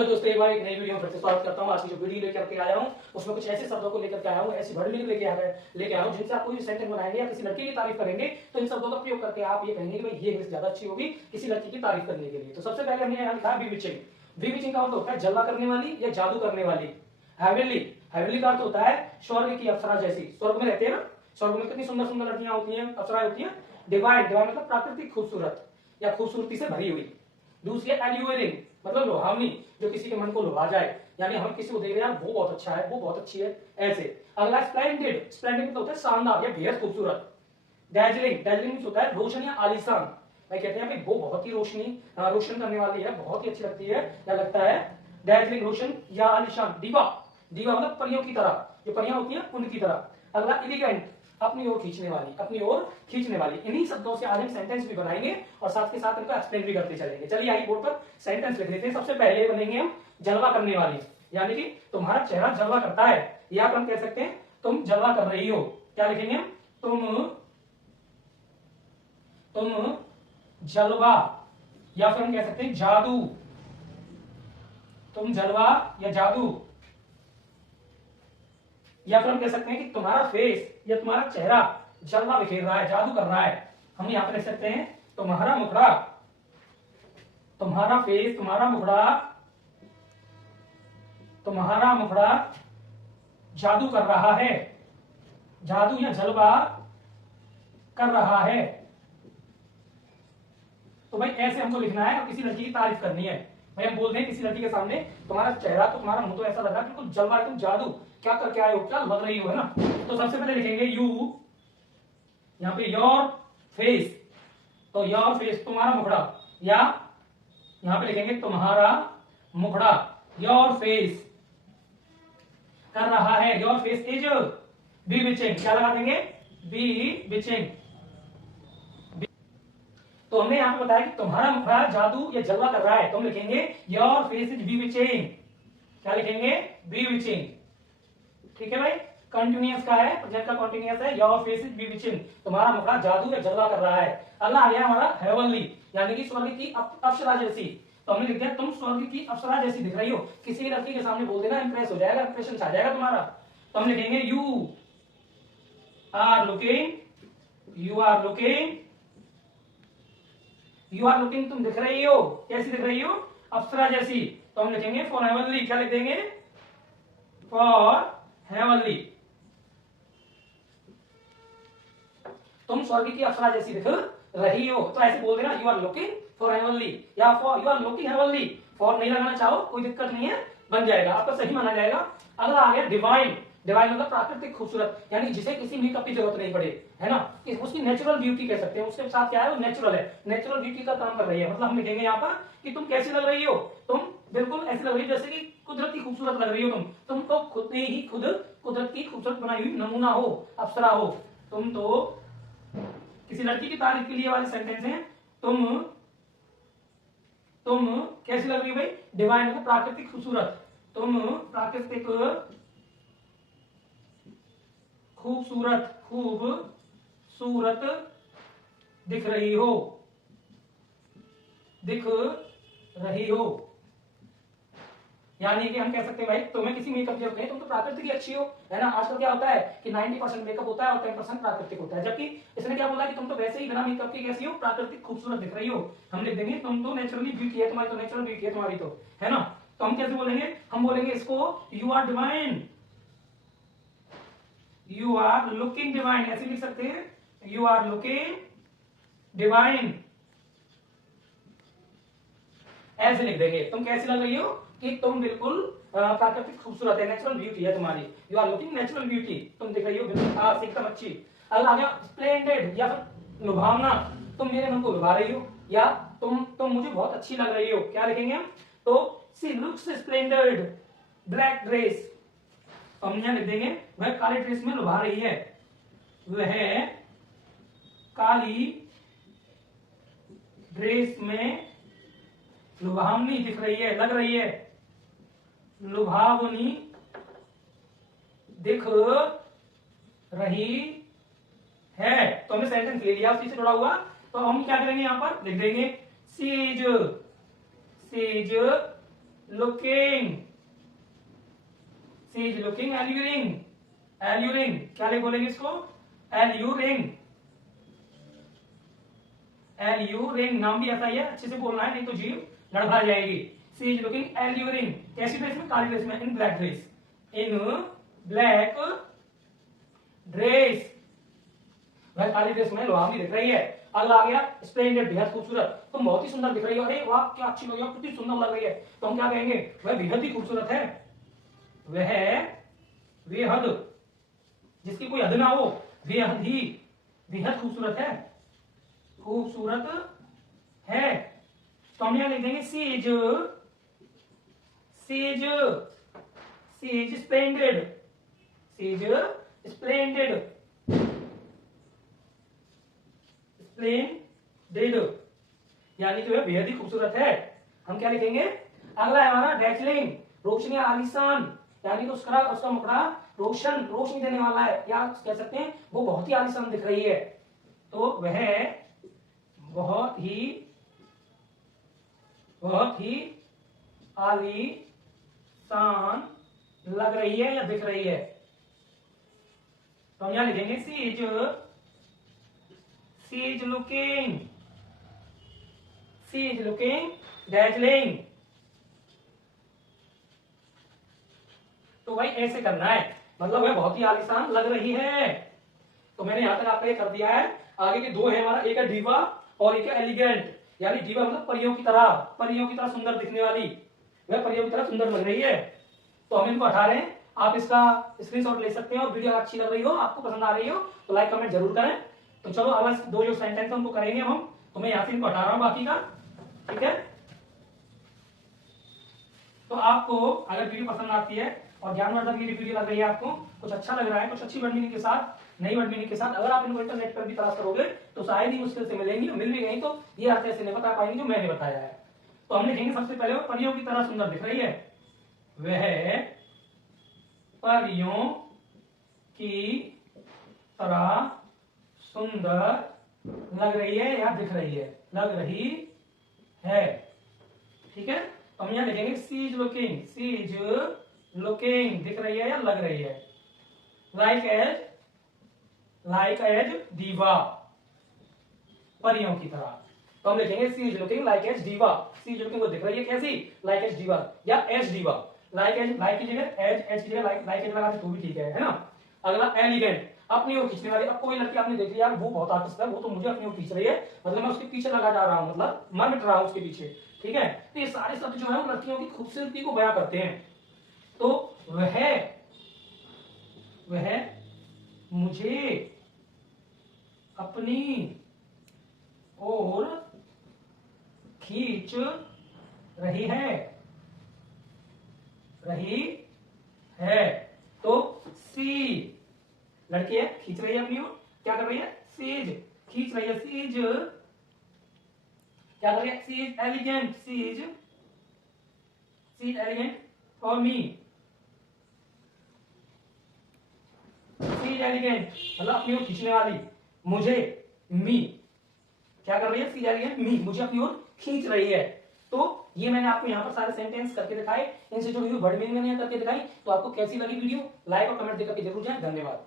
Hello दोस्तों, एक बार एक नई वीडियो में फिर से स्वागत करता हूँ। आज की जो वीडियो लेकर के आया हूँ उसमें कुछ ऐसे शब्दों को लेकर के आया हूँ, ऐसी वर्ड मीनिंग लेके आया हूँ जिनसे आप कोई भी सेंटेंस बनाएंगे या किसी लड़की की तारीफ करेंगे तो इन शब्दों का प्रयोग करके आप ये कहेंगे कि भाई ये इंग्लिश ज्यादा अच्छी होगी किसी लड़की की तारीफ करने के लिए। तो सबसे पहले हमने यहाँ लिखा है बीविचिंग। बीविचिंग का अर्थ होता है जलवा करने वाली या जादू करने वाली। हेवनली, हेवनली का अर्थ होता है स्वर्ग की अप्सरा जैसी। स्वर्ग में रहते हैं ना, स्वर्ग में कितनी सुंदर सुंदर लड़कियां होती हैं, अप्सराएं होती हैं। डिवाइन, डिवाइन मतलब प्राकृतिक खूबसूरत या खूबसूरती से भरी हुई। दूसरी है एल्यूरिंग, मतलब लुभावनी, जो किसी के मन को लुभा जाए, यानी हम किसी को देख रहे हैं वो बहुत अच्छा है, वो बहुत अच्छी है, ऐसे। अगला स्प्लेंडिड, स्प्लेंडिड मतलब होता है शानदार या बेहद खूबसूरत। डैजलिंग, डैजलिंग होता है रोशन या आलीशान। भाई कहते हैं भाई वो बहुत ही रोशन करने वाली है, बहुत ही अच्छी लगती है या लगता है। डैजलिंग, रोशन या आलीशान। दीवा, दीवा मतलब परियों की तरह, जो परियां होती हैं उनकी तरह। अगला एलिगेंट, अपनी ओर खींचने वाली, अपनी ओर खींचने वाली। इन्हीं शब्दों से आज हम सेंटेंस भी बनाएंगे और साथ के साथ इनको एक्सप्लेन भी करते चलेंगे। चलिए आइए बोर्ड पर सेंटेंस लिख लेते हैं। सबसे पहले बनेंगे हम जलवा करने वाली, यानी कि तुम्हारा चेहरा जलवा करता है, या फिर हम कह सकते हैं तुम जलवा कर रही हो। क्या लिखेंगे हम? तुम जलवा, या फिर हम कह सकते हैं जादू। तुम जलवा या जादू, या फिर हम कह सकते हैं कि तुम्हारा फेस या तुम्हारा चेहरा जलवा बिखेर रहा है, जादू कर रहा है। हम यहां पर लिख सकते हैं तुम्हारा मुखड़ा, तुम्हारा फेस, तुम्हारा मुखड़ा, तुम्हारा मुखड़ा जादू कर रहा है, जादू या जलवा कर रहा है। तो भाई ऐसे हमको लिखना है और किसी लड़की की तारीफ करनी है। भाई हम बोलते हैं किसी लड़की के सामने तुम्हारा चेहरा, तो तुम्हारा मुंह तो ऐसा लग रहा है बिल्कुल जलवा, तुम जादू क्या करके आए हो, क्या लग रही हो, है ना। तो सबसे पहले लिखेंगे यू, यहाँ पे योर फेस, तो योर फेस तुम्हारा मुखड़ा, या यहाँ पे लिखेंगे तुम्हारा मुखड़ा, योर फेस कर रहा है, योर फेस इज बीविचिंग। क्या लगा देंगे? बीविचिंग। तो हमने यहां पे बताया कि तुम्हारा मुखड़ा जादू या जलवा कर रहा है, तो हम लिखेंगे योर फेस इज बीविचिंग। क्या लिखेंगे? बीविचिंग। ठीक है भाई, कंटिन्यूअस का है, प्रेजेंट का कंटिन्यूअस है। योर फेस इज बीविचिंग, तुम्हारा मुखड़ा जादू या जलवा कर रहा है। अगला आ गया हमारा हेवनली, यानी कि स्वर्ग की अप्सरा जैसी। तो हमने लिख दिया तुम स्वर्ग की अप्सरा जैसी दिख रही हो। किसी लड़की के सामने बोल देना, इंप्रेस हो जाएगा, इंप्रेशन छा जाएगा तुम्हारा। तो हम लिखेंगे you are looking, you are looking, you are looking तुम दिख रही हो, कैसी दिख रही हो? अप्सरा जैसी। तो हम लिखेंगे फॉर हेवनली। क्या लिख देंगे? फॉर हेवनली, तुम स्वर्ग की अप्सरा जैसी दिख रही हो। तो ऐसे बोल देना you are looking for heavenly, या for you are looking heavenly. For नहीं लगाना चाहो कोई दिक्कत नहीं है, बन जाएगा, आपका सही माना जाएगा। अगला आ गया डिवाइन। डिवाइन मतलब प्राकृतिक खूबसूरत, यानी जिसे किसी मेकअप की जरूरत नहीं पड़े, है ना, उसकी नेचुरल ब्यूटी कह सकते हैं। उसके साथ क्या है? वो नेचुरल है, नेचुरल ब्यूटी का काम कर रही है। मतलब हम लिखेंगे यहाँ पर कि तुम कैसी लग रही हो, तुम बिल्कुल ऐसी लग रही हो जैसे कि कुदरती खूबसूरत लग रही हो। तुम तो खुद ही खुद कुदरत की खूबसूरत बनाई हुई नमूना हो, अप्सरा हो। तुम तो किसी लड़की की तारीफ के लिए वाले सेंटेंस हैं। तुम कैसी लग रही हो भाई? डिवाइन मतलब प्राकृतिक खूबसूरत, तुम प्राकृतिक खूबसूरत दिख रही हो, दिख रही हो। यानी कि हम कह सकते हैं भाई तुम्हें किसी मेकअप की जरूरत नहीं, तुम तो प्राकृतिक ही अच्छी हो, है ना। आजकल क्या होता है कि 90% मेकअप होता है और 10% प्राकृतिक होता है, जबकि इसने क्या बोला कि तुम तो वैसे ही बिना मेकअप की कैसी हो, प्राकृतिक खूबसूरत दिख रही हो। हम लिख देंगे तुम तो नेचुरली ब्यूटी है, तुम्हारी तो नेचुरल ब्यूटी है तुम्हारी, तो है ना। तो हम कैसे बोलेंगे? हम बोलेंगे इसको you are divine, you are looking divine, ऐसे लिख सकते हैं यू आर लुकिंग डिवाइन, ऐसे लिख देंगे। तुम कैसी लग रही हो? कि तुम बिल्कुल प्राकृतिक खूबसूरत है, नेचुरल ब्यूटी है तुम्हारी, you are looking natural beauty, तुम दिख रही हो बिल्कुल खास, एकदम अच्छी। अगला आ गया स्प्लेंडेड, या फिर लुभावना, तुम मेरे मन को लुभा रही हो, या तुम मुझे बहुत अच्छी लग रही हो। क्या लिखेंगे हम? तो सी लुक्स स्प्लेंडेड ब्लैक ड्रेस, तो हम यहां लिख देंगे वह काले ड्रेस में लुभा रही है, वह काली ड्रेस में लुभावनी दिख रही है, लग रही है, लुभावनी दिख रही है। तो हमने सेंटेंस ले लिया उसी से जुड़ा हुआ। तो हम क्या करेंगे? यहां पर लिख देंगे she is looking, she is looking alluring, alluring क्या बोलेंगे इसको, एल्यूरिंग, एल्यूरिंग नाम भी ऐसा ही है, अच्छे से बोलना है नहीं तो जीव लड़खड़ा जाएगी। सी इज लुकिंग एल्यूरिंग, कैसी ड्रेस में, काली ड्रेस में, इन ब्लैक ड्रेस, इन ब्लैक ड्रेस, वह काली ड्रेस में लुहावनी दिख रही है। अगला आ गया स्प्लेंडेड, बेहद खूबसूरत, तुम बहुत ही सुंदर दिख रही हो, अरे वाह क्या अच्छी लग रही है, कितनी सुंदर लग रही है, तो हम क्या कहेंगे, वह बेहद ही खूबसूरत है, वह बेहद, जिसकी कोई हद ना हो, बेहद ही, बेहद खूबसूरत है, खूबसूरत है। तो हम यहां लिख देंगे she's, she's, she's splendid, she's splendid, splendid यानी कि वह बेहद ही खूबसूरत है। हम क्या लिखेंगे, अगला है हमारा डैचलिंग, रोशनी आलीशान, यानी कि उसका मुखड़ा रोशनी देने वाला है, या कह सकते हैं वो बहुत ही आलीशान दिख रही है, तो वह बहुत ही आलीशान लग रही है या दिख रही है। तो हम यहां लिखेंगे सी इज लुकिंग डैजलिंग। तो भाई ऐसे करना है, मतलब वह बहुत ही आलीशान लग रही है। तो मैंने यहां तक आपका ये कर दिया है। आगे के दो है हमारा, एक है डीवा और एक है एलिगेंट, यानी डीवा मतलब परियों की तरह सुंदर दिखने वाली, वह परियों की तरह सुंदर लग रही है। तो हम इनको हटा रहे हैं, आप इसका स्क्रीनशॉट ले सकते हैं, और वीडियो अच्छी लग रही हो, आपको पसंद आ रही हो तो लाइक कमेंट जरूर करें। तो चलो अब दो जो सेंटेंस है उनको करेंगे हम, तो मैं यहाँ से इनको हटा रहा हूँ बाकी का, ठीक है। तो आपको अगर वीडियो पसंद आती है और ज्ञानवर्धक मेरी वीडियो लग रही है, आपको कुछ अच्छा लग रहा है, कुछ अच्छी वर्ड मीनिंग के साथ, नई वर्ड मीनिंग के साथ, अगर आप इनको इंटरनेट पर भी तलाश करोगे तो शायद ही मुश्किल से मिलेंगी, मिल भी गई तो ये अर्थ ऐसे नहीं बता पाएंगे जो मैंने बताया है। तो हम लिखेंगे सबसे पहले, वो परियों की तरह सुंदर दिख रही है, वह परियों की तरह सुंदर लग रही है या दिख रही है, लग रही है, ठीक है। तो हम यहां लिखेंगे सी इज लुकिंग दिख रही है या लग रही है, लाइक एज दीवा, परियों की तरह। तो हम लिखेंगे सी इज लुकिंग लाइक एज दीवा, सी इज लुकिंग वो दिख रही है कैसी, लाइक एज दीवा या एज दीवा, लाइक की जगह एज की जगह लाइक एज लगा दे तो भी ठीक है ना। अगला एलिगेंट, अपनी ओर खींचने वाली। अब कोई लड़की आपने देख लिया, वो बहुत आकर्षक है, वो तो मुझे अपनी ओर खींच रही है, मतलब मैं उसके पीछे लगा जा रहा हूं, मतलब मर मिट रहा हूं उसके पीछे, ठीक है। तो ये सारे शब्द जो है लड़कियों की खूबसूरती को बयां करते हैं। तो वह मुझे अपनी ओर खींच रही है, तो सी लड़की है, खींच रही है अपनी ओर, क्या कर रही है, सीज खींच रही है, सीज क्या कर रही है, she's elegant, she's elegant for me, she's elegant मतलब अपनी ओर खींचने वाली, मुझे मी क्या कर रही है, सीज एलिगेंट मी मुझे अपनी ओर खींच रही है। तो ये मैंने आपको यहाँ पर सारे सेंटेंस करके दिखाए, इनसे जो वर्ड मीनिंग मैंने करके दिखाई। तो आपको कैसी लगी वीडियो, लाइक और कमेंट देकर के जरूर जाए। धन्यवाद।